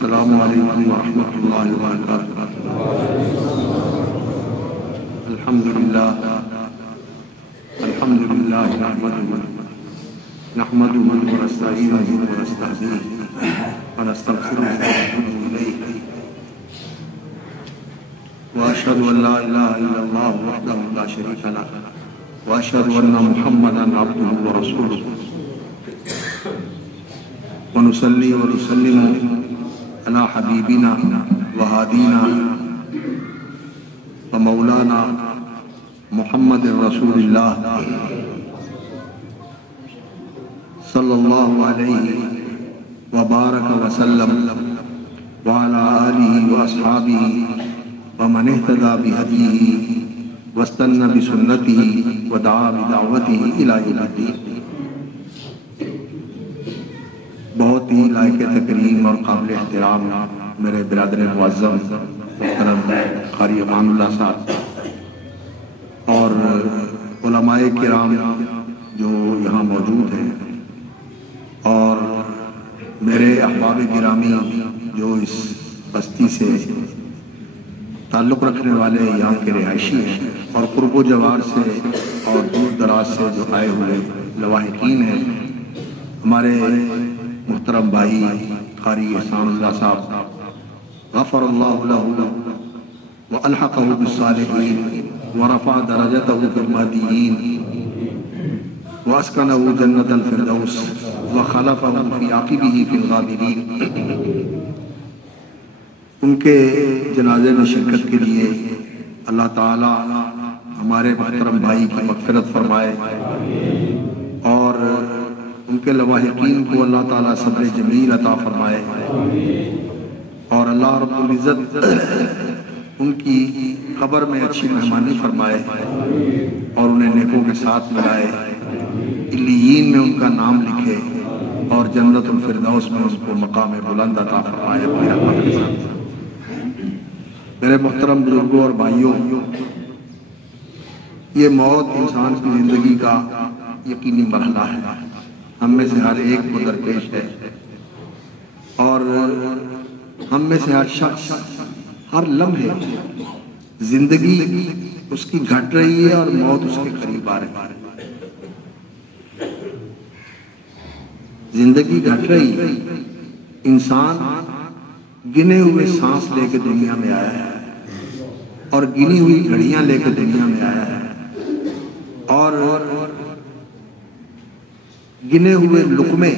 السلام علیکم ورحمۃ اللہ وبرکاتہ۔ الحمدللہ نحمده ونستعینه ونستهدیه ونستغفره ونتوب الیہ، واشهد ان لا الہ الا اللہ وحدہ لا شریک لہ، واشهد ان محمدا عبدہ ورسولہ، ونصلی ونسلم علی حبیبنا وہادینا ومولانا محمد رسول اللہ صلی اللہ علیہ وبارک وسلم وعلی آلہ واصحابہ ومن اہتدی بہدیہ واستنى بسنته ودعا بدعوته الى یوم الدین۔ بہت ہی لائق تکریم اور قابل احترام میرے برادر معظم محترم قاری امان اللہ صاحب اور علماء کرام جو یہاں موجود ہیں، اور میرے احباب گرامی جو اس بستی سے تعلق رکھنے والے یہاں کے رہائشی ہیں، اور قرب و جوار سے اور دور دراز سے جو آئے ہوئے لواحقین ہیں، ہمارے محترم بھائی قاری احسان اللہ صاحب غفر اللہ لہ والحقہ بالصالحین ورفع درجتہ فی المہدیین واسکنہ جنت الفردوس وخلفہ فی عقبہ فی الغابرین۔ ان کے جنازے میں شرکت کے لیے اللہ تعالی ہمارے محترم بھائی کی مغفرت فرمائے، اور ان کے لواحقین کو اللہ تعالیٰ صبر جمیل عطا فرمائے، اور اللہ رب العزت ان کی قبر میں اچھی مہمانی فرمائے اور انہیں نیکوں کے ساتھ ملائے، علیین میں ان کا نام لکھے اور جنت الفردوس میں اس کو مقام بلند عطا فرمائے اپنی رحمت کے ساتھ۔ میرے محترم بزرگوں اور بھائیوں، یہ موت انسان کی زندگی کا یقینی مرحلہ ہے، ہم میں سے ہر ایک کو درپیش ہے، اور ہم میں سے ہر شخص ہر لمحے زندگی اس کی گھٹ رہی ہے اور موت اس کے قریب آ رہی ہے۔ زندگی گھٹ رہی ہے، انسان گنے ہوئے سانس لے کے دنیا میں آیا ہے اور گنی ہوئی گھڑیاں لے کے دنیا میں آیا ہے، اور گنے ہوئے لقمے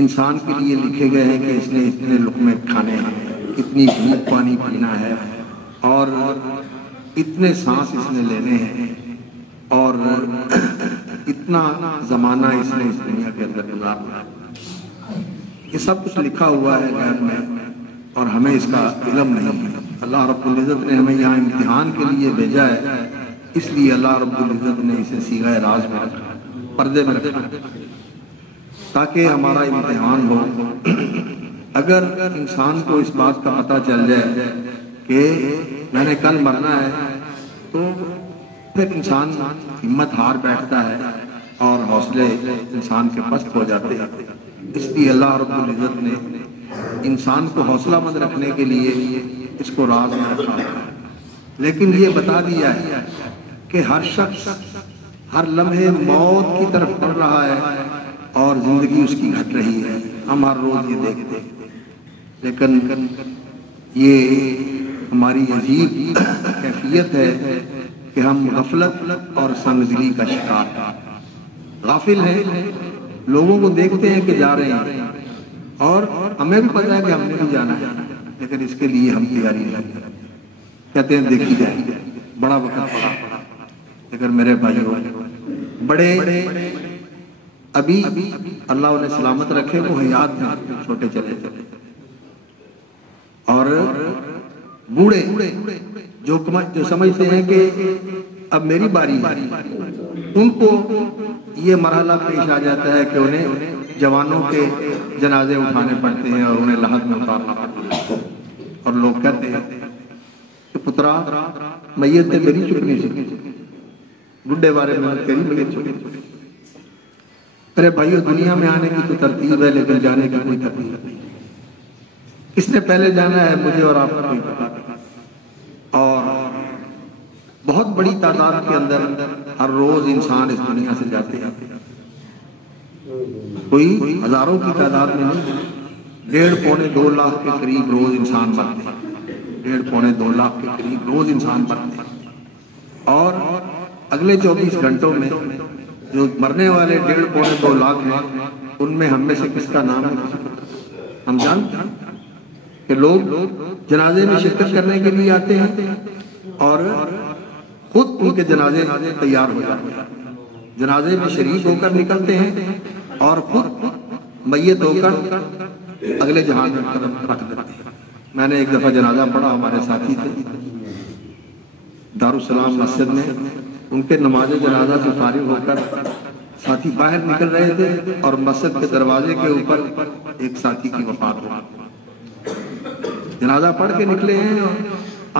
انسان کے لیے لکھے گئے ہیں کہ اس نے اتنے لقمے کھانے ہیں، اتنی بھوک پانی پینا ہے، اور اتنے سانس اس نے لینے ہیں، اور اتنا زمانہ اس نے اس دنیا کے اندر گزارنا ہے۔ یہ سب کچھ لکھا ہوا ہے غیب میں، اور ہمیں اس کا علم نہیں ہے۔ اللہ رب العزت نے ہمیں یہاں امتحان کے لیے بھیجا ہے، اس لیے اللہ رب العزت نے اسے صیغہ راز میں رکھا، پردے میں رکھا، تاکہ ہمارا امتحان ہو۔ اگر انسان کو اس بات کا پتہ چل جائے کہ میں نے کل مرنا ہے، تو پھر انسان ہمت ہار بیٹھتا ہے اور حوصلے انسان کے پست ہو جاتے ہیں۔ اس لیے اللہ رب العزت نے انسان کو حوصلہ مند رکھنے کے لیے اس کو راز میں رکھا ہے، لیکن یہ بتا دیا ہے کہ ہر شخص ہر لمحے موت کی طرف بڑھ رہا ہے اور زندگی اس کی گھٹ رہی ہے، ہم ہر روز یہ دیکھتے ہیں، لیکن یہ ہماری عجیب کیفیت ہے کہ ہم غفلت اور سنگ دلی کا شکار ہیں، غافل ہیں، لوگوں کو دیکھتے ہیں کہ جا رہے ہیں، اور ہمیں بھی پتہ ہے کہ ہم نے بھی جانا ہے، لیکن اس کے لیے ہم تیاری نہیں کرتے، کہتے ہیں دیکھی جائے، بڑا وقت پڑا۔ لیکن میرے بھائیوں، بڑے ابھی اللہ انہیں سلامت رکھے، وہ حیات ہیں، چھوٹے چلے چلے، اور بوڑھے جو سمجھتے ہیں کہ اب میری باری ہے، ان کو یہ مرحلہ پیش آ جاتا ہے کہ انہیں جوانوں کے جنازے اٹھانے پڑتے ہیں اور انہیں لحد میں اتارنا پڑتا ہے، اور لوگ کہتے ہیں کہ پترا میت نے میری چکنی سی، بڈھے بارے میں تیری میت چکنی۔ ارے بھائیو، دنیا میں آنے کی تو ترتیب ہے، لیکن جانے کی کوئی ترتیب نہیں۔ کس نے پہلے جانا ہے مجھے اور آپ کو کوئی پتا نہیں، اور بہت بڑی تعداد کے اندر ہر روز انسان اس دنیا سے جاتے ہیں، کوئی ہزاروں کی تعداد میں نہیں، 1.5-2 لاکھ کے قریب روز انسان مرتے ہیں، 1.5-2 لاکھ کے قریب روز انسان مرتے ہیں، اور اگلے 24 گھنٹوں میں جو مرنے والے 1.5-2 لاکھ ہیں ان میں ہم میں سے کس کا نام ہے؟ ہم جانتے ہیں کہ لوگ جنازے میں شرکت کرنے کے لیے آتے ہیں اور خود ان کے جنازے تیار ہو جاتے ہیں، جنازے میں شریک ہو کر نکلتے ہیں اور خود میت ہو کر اگلے جہان میں قدم رکھ دیتے ہیں۔ میں نے ایک دفعہ جنازہ پڑھا، ہمارے ساتھی تھے دارالسلام مسجد میں، ان کے نماز جنازہ سے فارغ ہو کر ساتھی باہر نکل رہے تھے اور مسجد کے دروازے کے اوپر ایک ساتھی کی وفات ہو، جنازہ پڑھ کے نکلے ہیں اور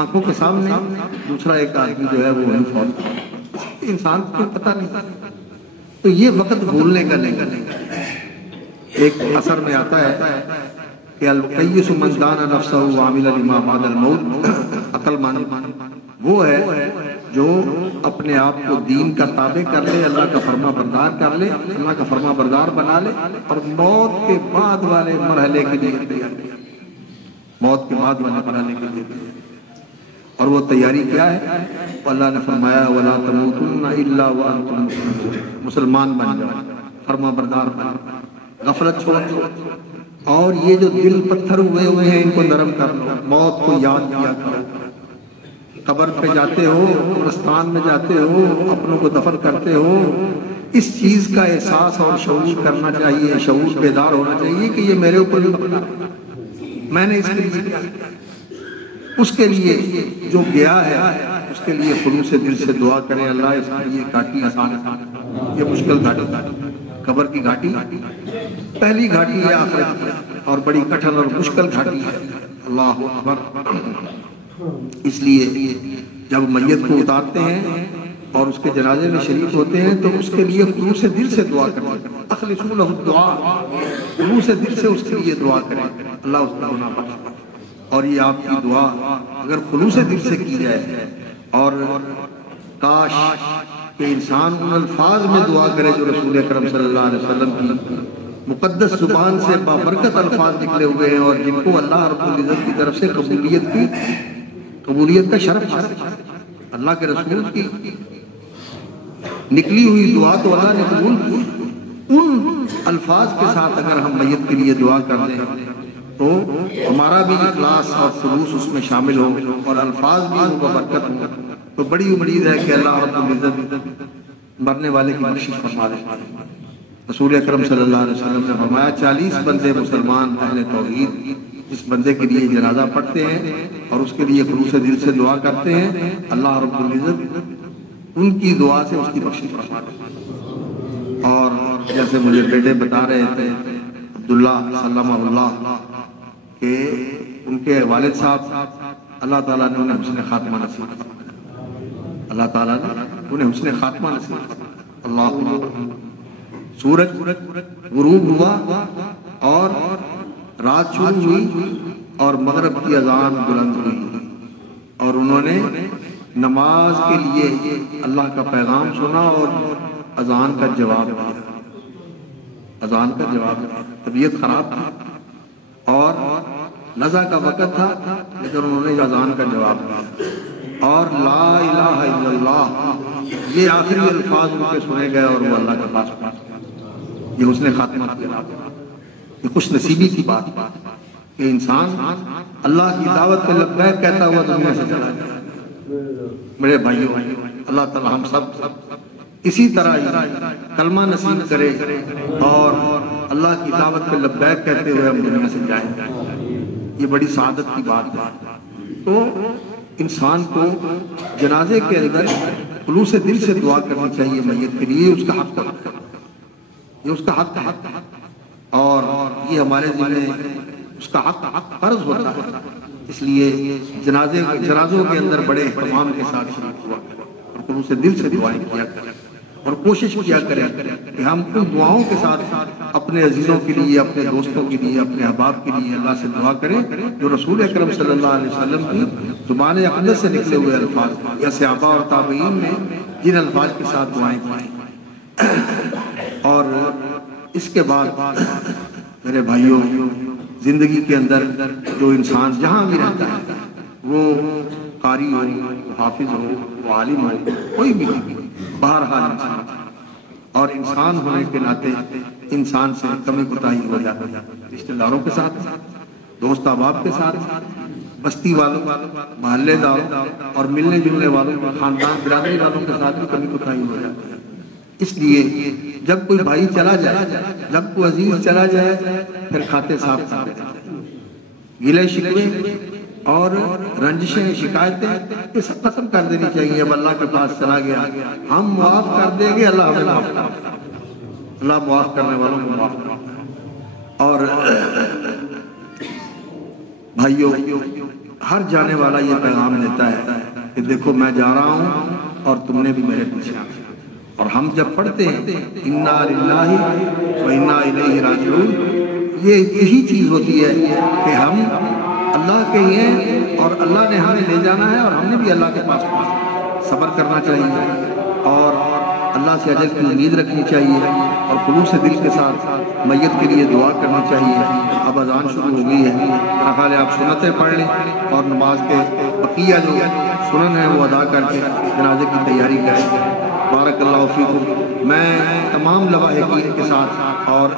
آنکھوں کے سامنے دوسرا ایک آدمی جو ہے وہ وہیں فوت ہو، انسان کو پتہ نہیں۔ تو یہ وقت بھولنے کا نہیں، ایک اثر میں آتا ہے کہ القیس من دان نفسہ وعمل لما بعد الموت، عقل مند وہ ہے جو اپنے آپ کو دین کا تابع کر لے، اللہ کا فرما بردار کر لے، اللہ کا فرما بردار بنا لے اور موت کے بعد والے مرحلے کے لیے تیار کیا، موت کے بعد والے مرحلے کے لیے تیار۔ اور وہ تیاری کیا ہے؟ اللہ نے فرمایا وَلَا تَمُوتُنَّ إِلَّا وَأَنْتُمْ مُسْلِمُونَ، مسلمان بن جاؤ، فرما بردار بن جاؤ، غفلت چھوڑ دو، اور یہ جو دل پتھر ہوئے ہیں ان کو نرم کر لو، موت کو یاد کیا کرو، قبر پہ جاتے ہو، قبرستان میں جاتے ہو، اپنوں کو دفن کرتے ہو، اس چیز کا احساس اور شعور کرنا چاہیے، شعور بیدار ہونا چاہیے کہ یہ میرے اوپر بھی پڑا ہے، میں نے اس کے لیے کیا کیا، اس کے لیے جو گیا ہے اس کے لیے خلوص دل سے دعا کریں، اللہ اس کے لیے گھاٹی آسان ہے، یہ مشکل گھاٹی، قبر کی گھاٹی پہلی گھاٹی ہے آخرت کی، اور بڑی کٹھن اور مشکل گھاٹی ہے، اللہ اکبر۔ اس لیے جب میت کو اتارتے ہیں اور اس کے جنازے میں شریک ہوتے ہیں تو اس کے لیے خلوص دل سے دعا کریں، اخلصوا لہ الدعاء، خلوص دل سے اس کے لیے دعا کریں، اللہ اس کا گناہ بخشے۔ اور یہ آپ کی دعا اگر خلوص دل سے کی جائے، اور کاش کہ انسان ان الفاظ میں دعا کرے جو رسول اکرم صلی اللہ علیہ وسلم کی مقدس زبان سے بابرکت الفاظ نکلے ہوئے ہیں، اور جن کو اللہ رب العزت کی طرف سے قبولیت کا شرف حاصل ہے۔ اللہ کے رسول کی نکلی ہوئی دعا تو اللہ نے قبول کی، ان الفاظ کے ساتھ اگر ہم میت کے لیے دعا کر دیں تو ہمارا بھی اخلاص اور خلوص اس میں شامل ہو اور الفاظ بھی ان کو برکت ہو، تو بڑی امید ہے کہ اللہ رب العزت مرنے والے کی بخشش فرما دے۔ رسول اکرم صلی اللہ علیہ وسلم نے فرمایا 40 بندے مسلمان اہل توحید اس بندے کے لیے جنازہ پڑھتے ہیں اور اس کے لیے خلوص دل سے دعا کرتے ہیں، اللہ رب العزت ان کی دعا سے اس کی بخشش فرما دے۔ اور جیسے مجھے بیٹے بتا رہے تھے عبداللہ سلمہ اللہ کہ ان کے والد صاحب اللہ تعالیٰ نے انہیں حسن خاتمہ نصیب فرمایا، اللہ تعالیٰ نے انہیں حسن خاتمہ نصیب فرمایا، اللہ۔ سورج غروب ہوا اور رات شروع ہوئی اور مغرب کی اذان بلند ہوئی، اور انہوں نے نماز کے لیے اللہ کا پیغام سنا اور اذان کا جواب دیا، اذان کا جواب دیا۔ طبیعت خراب تھی اور نزا کا وقت تھا، لیکن انہوں نے اذان کا جواب دیا، اور لا الہ الا اللہ یہ آخری الفاظ ان کے سنے گئے اور وہ اللہ کے پاس پہنچ گئے۔ یہ حسن خاتمہ کی بات ہے، یہ خوش نصیبی کی بات ہے کہ انسان اللہ کی دعوت پہ لبیک کہتا ہوا دنیا سے چلا جائے۔ میرے بھائیوں، اللہ تعالی ہم سب اسی طرح کلمہ نصیب کرے اور اللہ کی دعوت پہ لبیک کہتے ہوئے ہم دنیا سے جائیں، یہ بڑی سعادت کی بات ہے۔ تو انسان کو جنازے کے اندر خلوص دل سے دعا کرنی چاہیے میت کے لیے، اس کا حق ہے، یہ اس کا حق ہے، اور یہ ہمارے ذمہ اس کا حق فرض ہوتا ہے۔ اس لیے جنازوں کے اندر بڑے اہتمام کے ساتھ شریک ہوا اور خلوص دل سے دعائیں کیا کریں، اور کوشش کیا کریں کہ ہم ان دعاؤں کے ساتھ اپنے عزیزوں کے لیے، اپنے دوستوں کے لیے، اپنے احباب کے لیے اللہ سے دعا کریں جو رسول اکرم صلی اللہ علیہ وسلم کی زبان اقدس سے نکلے ہوئے الفاظ یا صحابہ اور تابعین نے جن الفاظ کے ساتھ دعائیں کی۔ اور اس کے بعد میرے بھائیوں، زندگی کے اندر جو انسان جہاں بھی رہتا ہے، وہ قاری ہو، حافظ ہو، وہ عالم ہو، کوئی بھی بہرحال انسان، اور انسان ہونے کے ناطے انسان سے کمی کوتاہی ہو جاتی ہے، رشتہ داروں کے ساتھ، دوست احباب کے ساتھ، بستی والوں، محلے داروں اور ملنے جلنے والوں، خاندان برادری والوں کے ساتھ بھی کمی کوتاہی ہو جاتی ہے۔ اس لیے جب کوئی بھائی چلا جائے، جب کوئی عزیز چلا جائے، پھر کھاتے صاف کر دینا چاہیے، گلے شکوے اور رنجشیں، شکایتیں یہ سب ختم کر دینی چاہیے۔ اب اللہ کے پاس چلا گیا، ہم معاف کر دیں گے، اللہ ہمیں معاف کرے گا، اللہ معاف کرنے والوں کو معاف کرے گا۔ اور بھائیوں، ہر جانے والا یہ پیغام دیتا ہے کہ دیکھو میں جا رہا ہوں اور تم نے بھی میرے پیچھے آنا۔ اور ہم جب پڑھتے ہیں انا للہ و انا الیہ راجعون، یہی چیز ہوتی ہے کہ ہم اللہ کے ہی ہیں اور اللہ نے ہمیں لے جانا ہے، اور ہم نے بھی اللہ کے پاس صبر کرنا چاہیے اور اللہ سے اجر کی امید رکھنی چاہیے، اور خلوص دل کے ساتھ میت کے لیے دعا کرنی چاہیے۔ اب اذان شروع ہو گئی ہے، میرا خیال ہے آپ سنتیں پڑھ لیں اور نماز کے بقیہ جو سنن ہیں وہ ادا کر کے جنازے کی تیاری کریں۔ بارک اللہ فیکم۔ میں تمام لواحقین کے ساتھ اور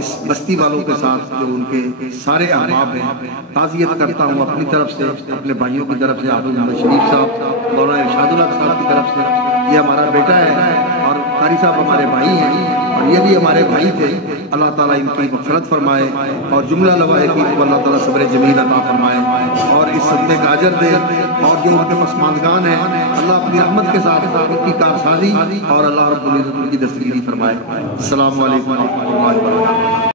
اس بستی والوں کے ساتھ جو ان کے سارے احباب ہیں تعزیت کرتا ہوں، اپنی طرف سے، اپنے بھائیوں کی طرف سے، عبد محمد شریف صاحب، مولانا ارشاد اللہ صاحب کی طرف سے۔ یہ ہمارا بیٹا ہے اور قاری صاحب ہمارے بھائی ہیں اور یہ بھی ہمارے بھائی تھے، اللہ تعالیٰ ان کی مغفرت فرمائے اور جملہ لواحقین کو اللہ تعالیٰ صبر جمیل عطا فرمائے اور اس صدقے کا اجر دے، اور جو ان کے پسماندگان ہیں اللہ اپنی رحمت کے ساتھ ان کی کارسازی اور اللہ رب العزت ان کی دستگیری فرمائے۔ السلام علیکم ورحمۃ اللہ وبرکاتہ۔